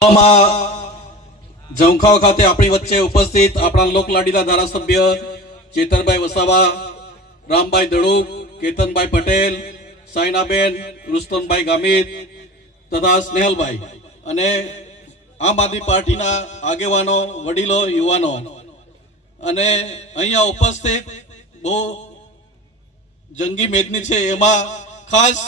માં ઝંખાવ ખાતે આપણી વચ્ચે ઉપસ્થિત આપણા લોકલાડીલા ધારાસભ્ય ચેતનભાઈ વસાવા, રામભાઈ દડુક કેતનભાઈ પટેલ, સાયનાબેન, રુસ્તમભાઈ ગામિત તથા સ્નેહલભાઈ અને આમ આદમી પાર્ટીના આગેવાનો, વડીલો, યુવાનો. અને અહીંયા ઉપસ્થિત બહુ જંગી મેદની છે. એમાં ખાસ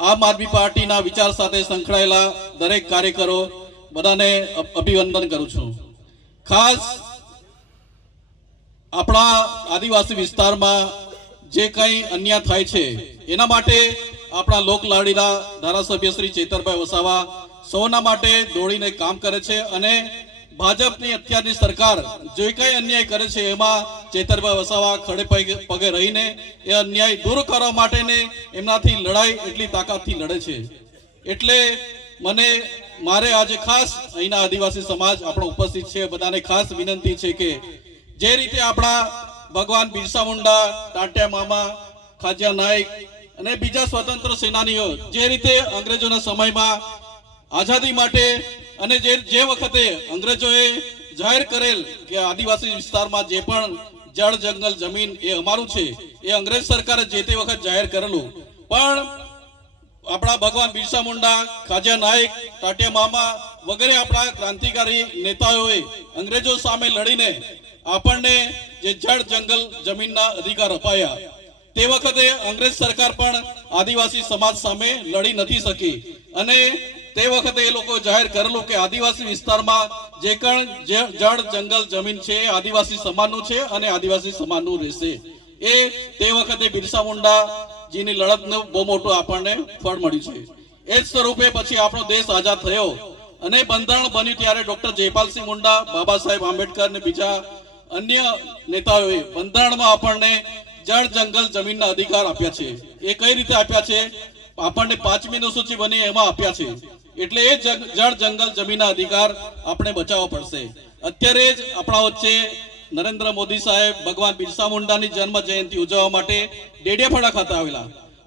આમ આદમી પાર્ટીના વિચાર સાથે સંકળાયેલા દરેક કાર્યકરો બધાને અભ- અભિવંદન કરું છું. ખાસ આપણા આદિવાસી વિસ્તારમાં જે કંઈ અન્યાય થાય છે, એના માટે આપણા લોકલાડીના ધારાસભ્ય શ્રી ચેતરભાઈ વસાવા સૌના માટે દોડીને કામ કરે છે અને ભાજપની અત્યારની સરકાર જે કંઈ અન્યાય કરે છે, એમાં ચેતરભાઈ વસાવા ખડે પગે રહીને એ અન્યાય દૂર કરવા માટેને એમનાથી લડાઈ એટલી તાકાતથી લડે છે. એટલે મને, મારે આજે ખાસ અહીંના આદિવાસી સમાજ આપણો ઉપસ્થિત છે, બધાને ખાસ વિનંતી છે કે જે રીતે આપણા ભગવાન બિરસા મુંડા, ટાટિયા મામા, ખાજિયા નાયક અને બીજા સ્વતંત્ર સેનાનીઓ જે રીતે અંગ્રેજોના સમયમાં આઝાદી માટે અને જે જે વખતે અંગ્રેજોએ જાહેર કરેલ કે આદિવાસી વિસ્તારમાં જે પણ જળ, જંગલ, જમીન એ અમારું છે, એ અંગ્રેજ સરકારે જે તે વખત જાહેર કરેલું. પણ આપણા ભગવાન બિરસા મુંડા, ખાજા નાયક, ટાટિયા મામા વગેરે આપણા ક્રાંતિકારી નેતાઓએ અંગ્રેજો સામે લડીને આપણને જે જળ, જંગલ, જમીનના અધિકાર અપાયા. તે વખતે અંગ્રેજ સરકાર પણ આદિવાસી સમાજ સામે લડી નથી શકી. અને તે વખતે એ લોકો જાહેર કરેલું કે આદિવાસી વિસ્તારમાં જે કણ જળ જંગલ જમીન છે આદિવાસી સમાનનું છે અને આદિવાસી સમાનનું રહેશે. એ તે વખતે બિરસા મુંડા જીની લડતનું બહુ મોટું આપણને ફળ મળ્યું છે. એ જ સ્વરૂપે પછી આપણો દેશ આઝાદ થયો અને બંધારણ બન્યું ત્યારે ડોક્ટર જયપાલસિંહ મુંડા, બાબા સાહેબ આંબેડકર અને બીજા અન્ય નેતાઓએ બંધારણમાં આપણને જળ જંગલ જમીનના અધિકાર આપ્યા છે. એ કઈ રીતે આપ્યા છે? આપણને પાંચમી અનુસૂચિ બની એમાં આપ્યા છે. એટલે એ જળ જંગલ જમીનના અધિકાર આપણે બચાવવા પડશે. અત્યારે જ આપણા વચ્ચે નરેન્દ્ર મોદી સાહેબ, ભગવાન બિરસા મુંડાની જન્મ જયંતિ ઉજવવા માટે ડેડિયાપાડા ખાતે આવેલા.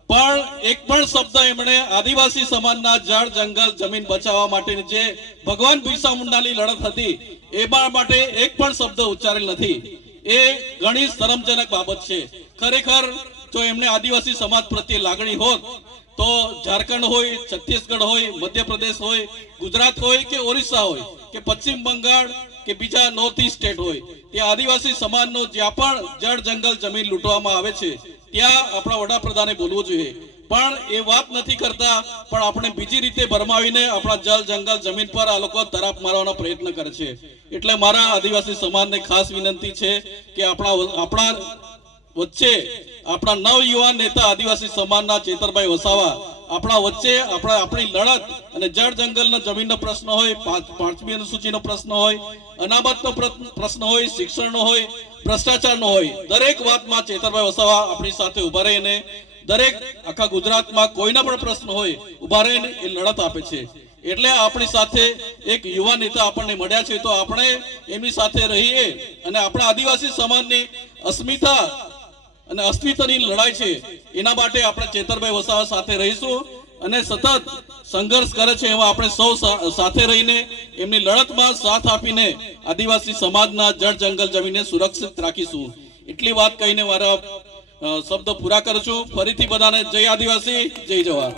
પણ એક પણ શબ્દ એમણે આદિવાસી સમાજના જળ જંગલ જમીન બચાવવા માટેની જે ભગવાન બિરસા મુંડાની લડત હતી, એ માટે એક પણ શબ્દ ઉચ્ચારેલ નથી. એ ઘણી શરમજનક બાબત છે. ખરેખર જો એમને આદિવાસી સમાજ પ્રત્યે લાગણી હોત તો ઝારખંડ હોય, છત્તીસગઢ હોય, મધ્યપ્રદેશ હોય, ગુજરાત હોય કે ઓરિસ્સા હોય, કે પશ્ચિમ બંગાળ કે બીજા નોર્થ ઇસ્ટ સ્ટેટ હોય, ત્યાં આદિવાસી સમાજનો જ્યાં પણ જળ જંગલ જમીન લૂંટવામાં આવે છે, ત્યાં આપણા વડાપ્રધાને બોલવું જોઈએ. પણ એ વાત નથી કરતા, પણ આપણે બીજી રીતે ભરમાવીને આપણા જળ જંગલ જમીન પર આ લોકો તરાપ મારવાનો પ્રયત્ન કરે છે. એટલે મારા આદિવાસી સમાજને ખાસ વિનંતી છે કે આપણા આપણા વચ્ચે આપણા નવ યુવાન નેતા આદિવાસી સમાજના ચેતરભાઈ વસાવા, આપણા વચ્ચે આપણા આપણી લડત અને જળ જંગલના જમીનનો પ્રશ્ન હોય, પાંચ- પાંચમી અનુસૂચિનો પ્રશ્ન હોય, અનામતનો પ્ર- પ્રશ્ન હોય, શિક્ષણનો હોય, ભ્રષ્ટાચારનો હોય, દરેક વાતમાં ચેતરભાઈ વસાવા આપણી સાથે ઊભા રહીને દરેક આખા ગુજરાતમાં કોઈના પણ પ્રશ્ન હોય ઊભા રહીને એ લડત આપે છે. એટલે આપણી સાથે એક યુવા નેતા આપણને મળ્યા છે, તો આપણે એમની સાથે રહીએ અને આપણા આદિવાસી સમાજની અસ્મિતા અને અસ્તિત્વની લડાઈ છે, એના માટે આપણે ચેતરભાઈ વસાવા સાથે રહીશું અને સતત સંઘર્ષ કરે છે એમાં આપણે સૌ સાથે રહીને એમની લડતમાં સાથ આપીને આદિવાસી સમાજના જળ જંગલ જમીનને સુરક્ષિત રાખીશું. એટલી વાત કહીને મારા શબ્દ પૂરા કરું છું. ફરીથી બધાને જય આદિવાસી, જય જવાહર.